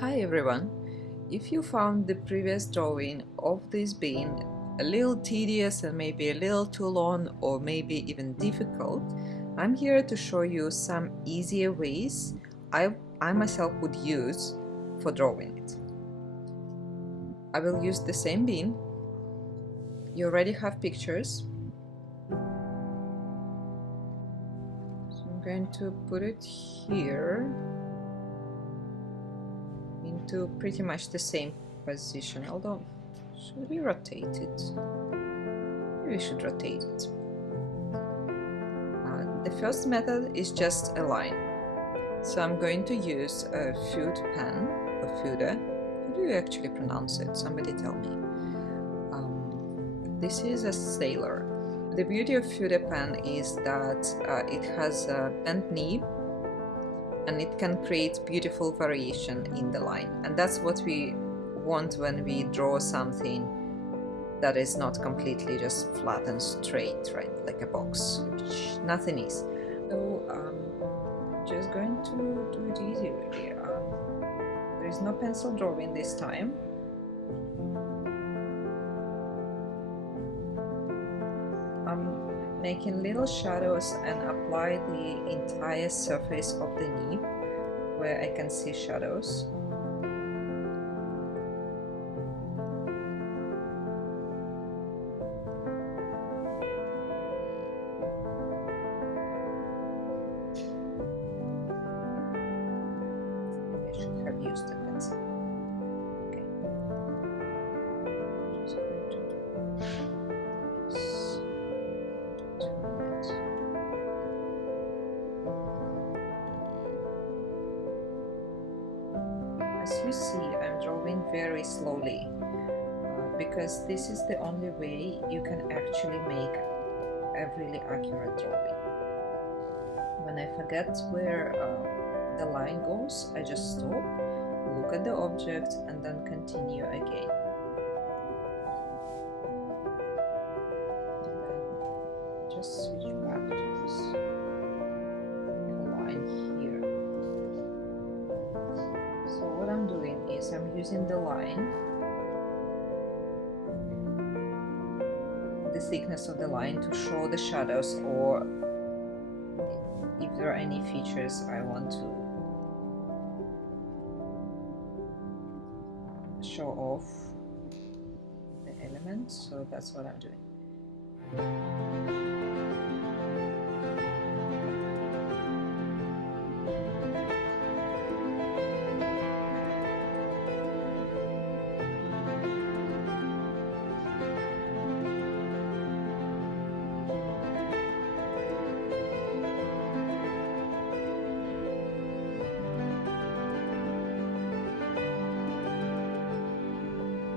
Hi everyone! If you found the previous drawing of this bean a little tedious and maybe a little too long or maybe even difficult, I'm here to show you some easier ways I myself would use for drawing it. I will use the same bean. You already have pictures. So I'm going to put it here into pretty much the same position, although should we rotate it? Maybe we should rotate it. The first method is just a line. So I'm going to use a food pen, a fooder. How do you actually pronounce it? Somebody tell me. This is a sailor. The beauty of fooder pen is that it has a bent nib and it can create beautiful variation in the line. And that's what we want when we draw something that is not completely just flat and straight, right? Like a box, which nothing is. So just going to do it easy really. There is no pencil drawing this time. I'm making little shadows and apply the entire surface of the nib where I can see shadows. Use the pencil. Okay. Just going to do this. 2 minutes. As you see, I'm drawing very slowly because this is the only way you can actually make a really accurate drawing. When I forget where the line goes, I just stop, look at the object, and then continue again. And then just switch back to this line here. So what I'm doing is I'm using the line, the thickness of the line, to show the shadows, or if there are any features I want to show off the elements. So that's what I'm doing.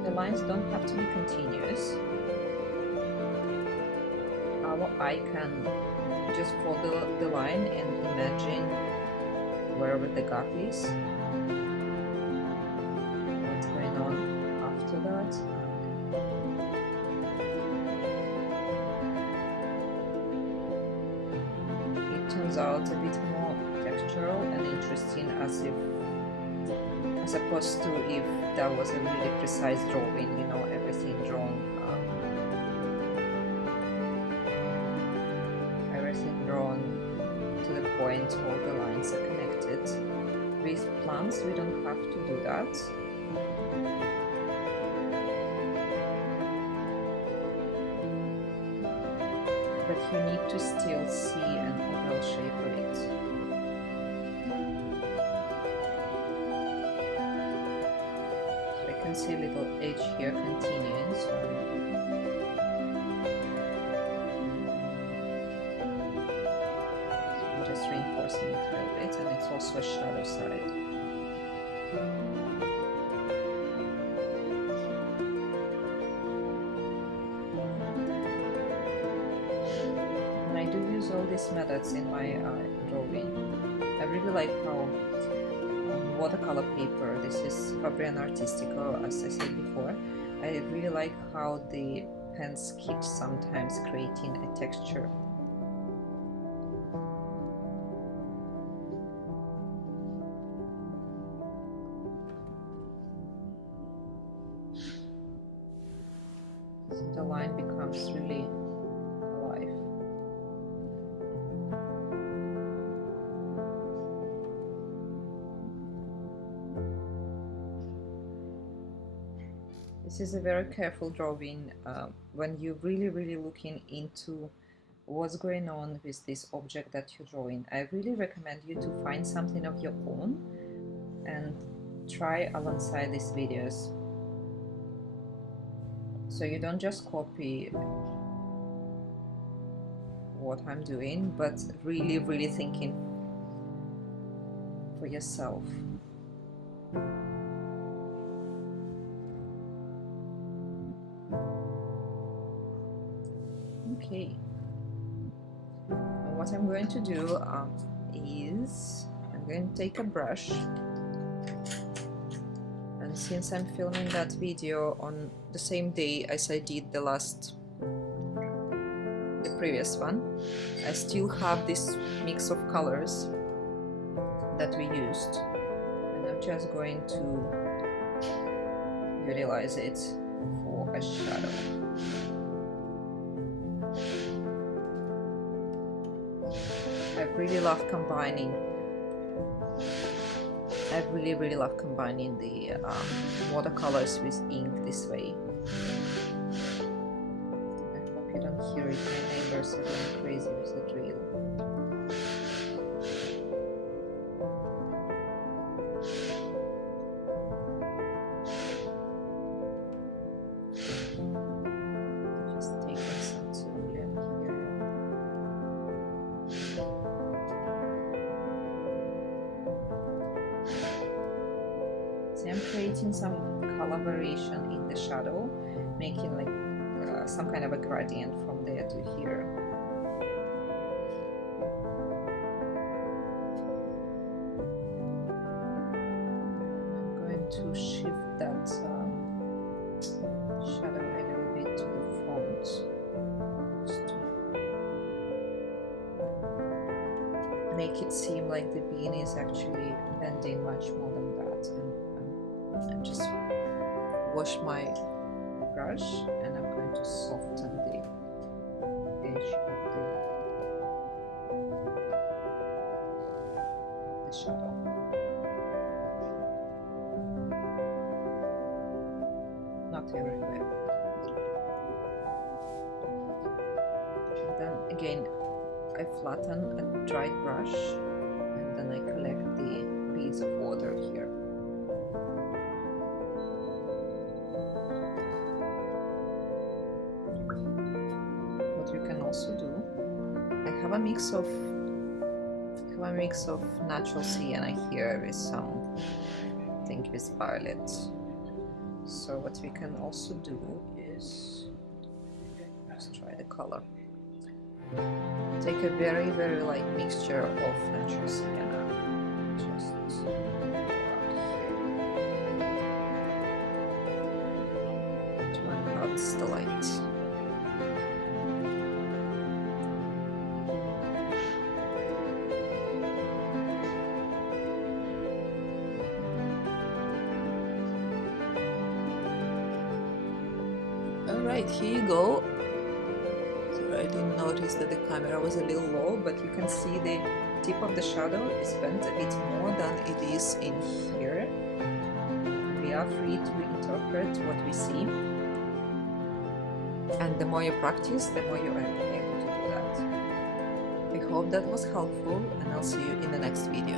The lines don't have to be continuous. I can just follow the line and imagine wherever the gap is, what's going on after that. It turns out a bit more textural and interesting, as opposed to if that was a really precise drawing, you know, everything drawn to the point, all the lines are connected. With plants we don't have to do that. But you need to still see an overall shape of it. I can see a little edge here continuing, so I'm just reinforcing it a little bit, and it's also a shadow side. And I do use all these methods in my drawing. I really like how watercolor paper, this is Fabriano Artistico, as I said before, I really like how the pen keeps sometimes creating a texture. the line becomes really alive. This is a very careful drawing when you're really looking into what's going on with this object that you're drawing. I really recommend you to find something of your own and try alongside these videos, so you don't just copy what I'm doing, but really thinking for yourself. Okay, and what I'm going to do is I'm going to take a brush, and since I'm filming that video on the same day as I did the previous one, I still have this mix of colors that we used, and I'm just going to utilize it for a shadow. I really love combining the watercolors with ink this way. I hope you don't hear it, my neighbors are going crazy with the drill. Just taking some cerulean here. I'm creating some color variation in the shadow, making like some kind of a gradient from there to here. I'm going to shift that shadow a little bit to the front, just to make it seem like the bean is actually bending much more than that. And just wash my brush, and I'm going to soften the edge of the shadow. Not everywhere. And then again, I flatten a dried brush, and then I collect the beads of water here. Do I have a mix of natural sienna here with some, I think, with violet. So what we can also do is, let's try the color. Take a very light mixture of natural sienna, just around here to enhance the light. Alright, here you go. So I didn't notice that the camera was a little low, but you can see the tip of the shadow is bent a bit more than it is in here. We are free to interpret what we see. And the more you practice, the more you are able to do that. I hope that was helpful, and I'll see you in the next video.